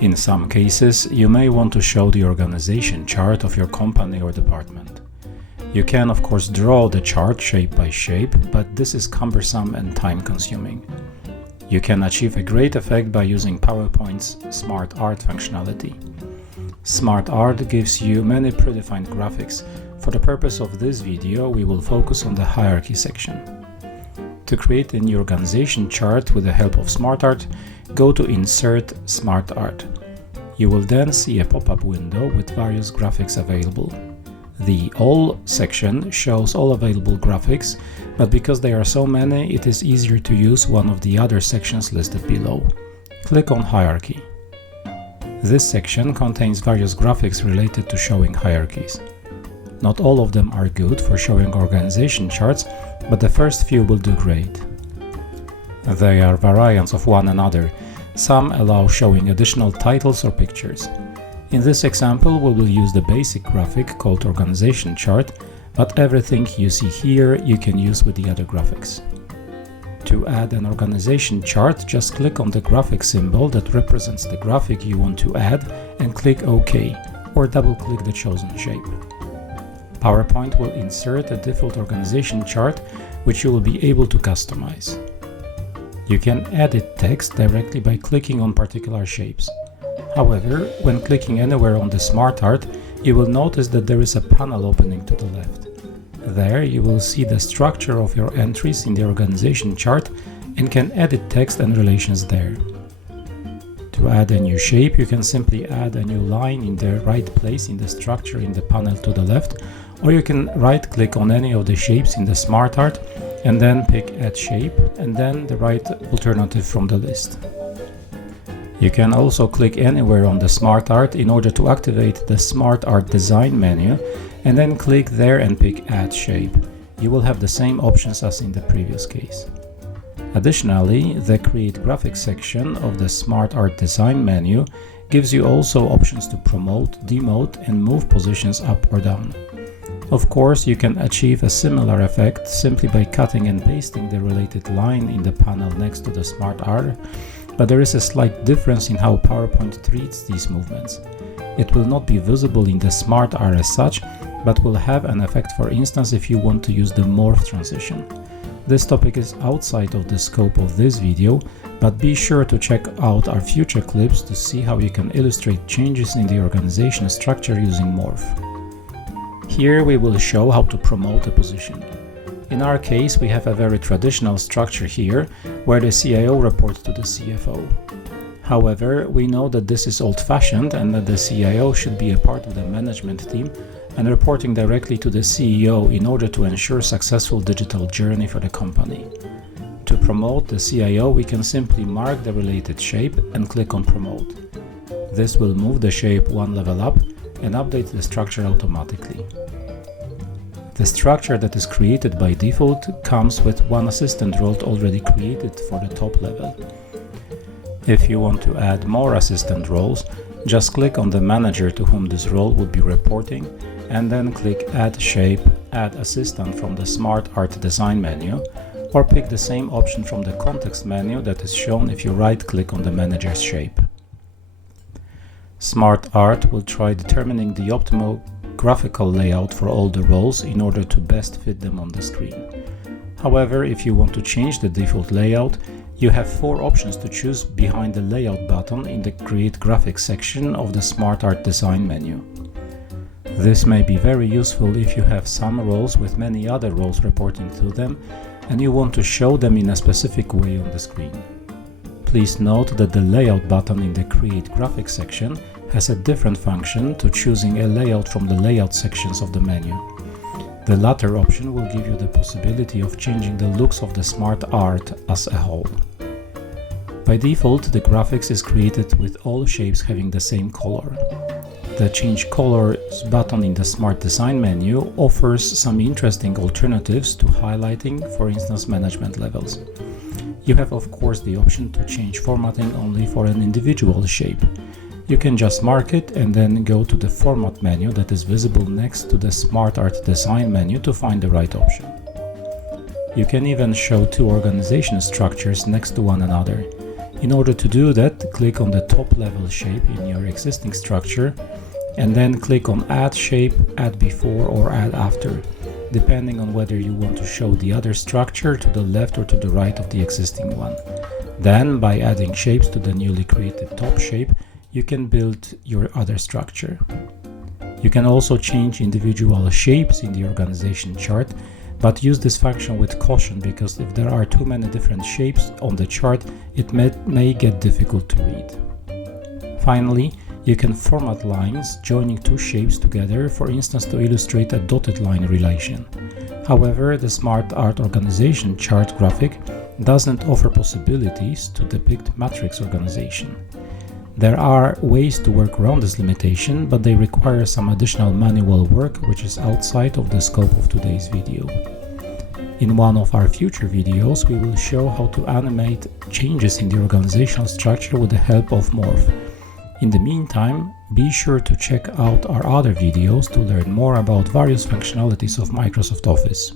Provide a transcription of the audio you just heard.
In some cases, you may want to show the organization chart of your company or department. You can, of course, draw the chart shape by shape, but this is cumbersome and time-consuming. You can achieve a great effect by using Powerpoint's SmartArt functionality. SmartArt gives you many predefined graphics. For the purpose of this video, we will focus on the hierarchy section. To create a new organization chart with the help of SmartArt, go to Insert SmartArt. You will then see a pop-up window with various graphics available. The All section shows all available graphics, but because there are so many, it is easier to use one of the other sections listed below. Click on Hierarchy. This section contains various graphics related to showing hierarchies. Not all of them are good for showing organization charts, but the first few will do great. They are variants of one another. Some allow showing additional titles or pictures. In this example, we will use the basic graphic called Organization Chart, but everything you see here you can use with the other graphics. To add an organization chart, just click on the graphic symbol that represents the graphic you want to add and click OK, or double-click the chosen shape. PowerPoint will insert a default organization chart, which you will be able to customize. You can edit text directly by clicking on particular shapes. However, when clicking anywhere on the SmartArt, you will notice that there is a panel opening to the left. There you will see the structure of your entries in the organization chart and can edit text and relations there. To add a new shape, you can simply add a new line in the right place in the structure in the panel to the left, or you can right-click on any of the shapes in the SmartArt and then pick Add Shape and then the right alternative from the list. You can also click anywhere on the SmartArt in order to activate the SmartArt Design menu and then click there and pick Add Shape. You will have the same options as in the previous case. Additionally, the Create Graphics section of the SmartArt Design menu gives you also options to promote, demote, and move positions up or down. Of course, you can achieve a similar effect simply by cutting and pasting the related line in the panel next to the SmartArt, but there is a slight difference in how PowerPoint treats these movements. It will not be visible in the SmartArt as such, but will have an effect, for instance, if you want to use the morph transition. This topic is outside of the scope of this video, but be sure to check out our future clips to see how you can illustrate changes in the organization structure using morph. Here we will show how to promote a position. In our case, we have a very traditional structure here, where the CIO reports to the CFO. However, we know that this is old-fashioned and that the CIO should be a part of the management team and reporting directly to the CEO in order to ensure successful digital journey for the company. To promote the CIO, we can simply mark the related shape and click on Promote. This will move the shape one level up and update the structure automatically. The structure that is created by default comes with one assistant role already created for the top level. If you want to add more assistant roles, just click on the manager to whom this role would be reporting and then click Add Shape, Add Assistant from the SmartArt Design menu, or pick the same option from the context menu that is shown if you right-click on the manager's shape. SmartArt will try determining the optimal graphical layout for all the roles in order to best fit them on the screen. However, if you want to change the default layout, you have 4 options to choose behind the Layout button in the Create Graphics section of the SmartArt Design menu. This may be very useful if you have some roles with many other roles reporting to them and you want to show them in a specific way on the screen. Please note that the Layout button in the Create Graphics section has a different function to choosing a layout from the Layout sections of the menu. The latter option will give you the possibility of changing the looks of the SmartArt as a whole. By default, the graphics is created with all shapes having the same color. The Change Colors button in the Smart Design menu offers some interesting alternatives to highlighting, for instance, management levels. You have of course the option to change formatting only for an individual shape. You can just mark it and then go to the Format menu that is visible next to the SmartArt Design menu to find the right option. You can even show 2 organization structures next to one another. In order to do that, click on the top level shape in your existing structure and then click on Add Shape, Add Before or Add After, depending on whether you want to show the other structure to the left or to the right of the existing one. Then, by adding shapes to the newly created top shape, you can build your other structure. You can also change individual shapes in the organization chart, but use this function with caution because if there are too many different shapes on the chart, it may get difficult to read. Finally, you can format lines joining two shapes together, for instance to illustrate a dotted line relation. However, the SmartArt Organization Chart graphic doesn't offer possibilities to depict matrix organization. There are ways to work around this limitation, but they require some additional manual work which is outside of the scope of today's video. In one of our future videos, we will show how to animate changes in the organizational structure with the help of Morph. In the meantime, be sure to check out our other videos to learn more about various functionalities of Microsoft Office.